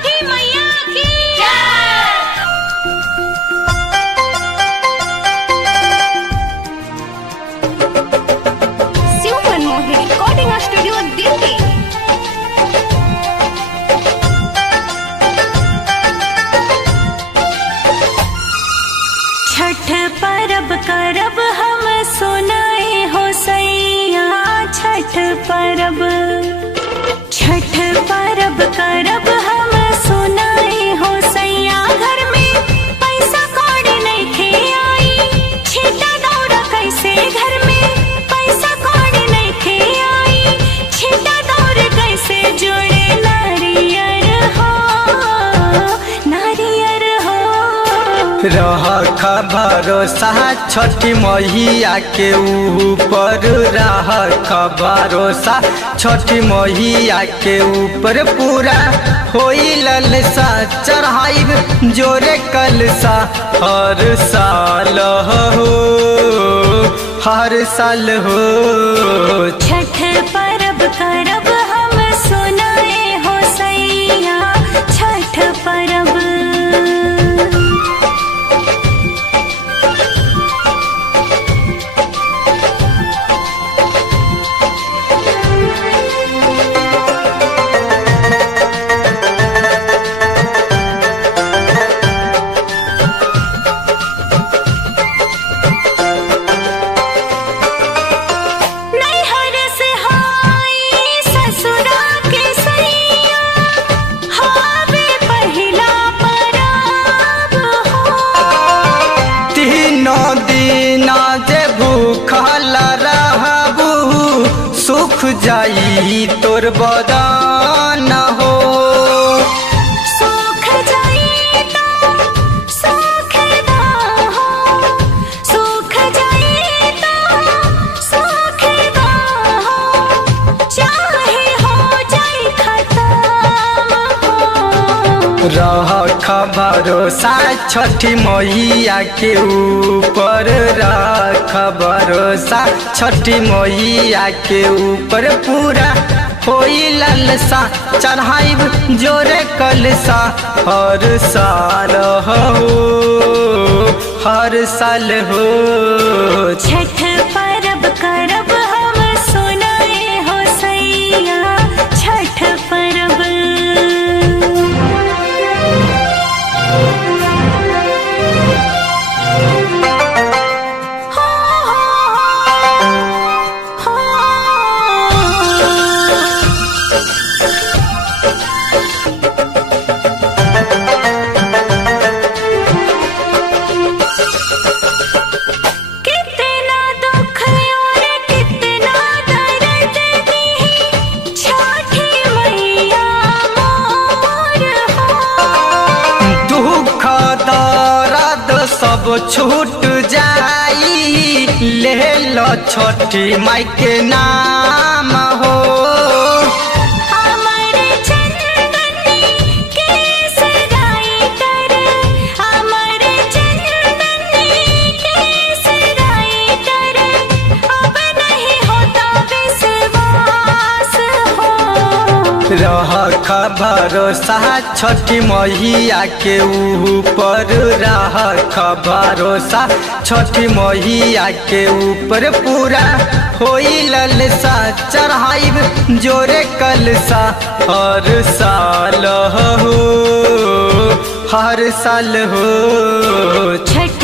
छठी मैया की Shiv Manmohan recording studio Delhi. Chhath परब करब हम सुनाए हो सैया, छठ परब करब हम सुनाए हो सैया। घर में पैसा कौड़ी नइखे आई, छीटा दौरा कैसे घर में पैसा कौड़ी नइखे आई, छीटा दौरा कैसे जोड़े नारियर हो, नारियर हो। रह भरोसा छठी मैया के ऊपर, रह भरोसा छठी मैया के ऊपर पूरा होई ललसा चढ़ाई जोरे कलसा हर साल हो, हर साल हो। छठ परब करब हम सुनाए हो सैया, छठ परब। सुख जाई तोर बदन हो, सुख जाई तो सुख दा हो, सुख जाई तो सुख दा हो, चाहे हो जाई खत्म हो। रह भरोसा छठी मैया के ऊपर, रख भरोसा छठी मैया के ऊपर पूरा होई ललसा चढ़ाई जोरे कलसा हर साल हो, हर साल हो। छठ परब करब हम सुनाए हो सैया, छठ परब। सब छूट जाई ले लो छठी माई के नाम हो, रह भरोसा छठी मैया के ऊपर, रह भरोसा छठी मैया के ऊपर पूरा होई ललसा चढ़ाई जोरे कलसा हर साल हो, हर साल हो। छठ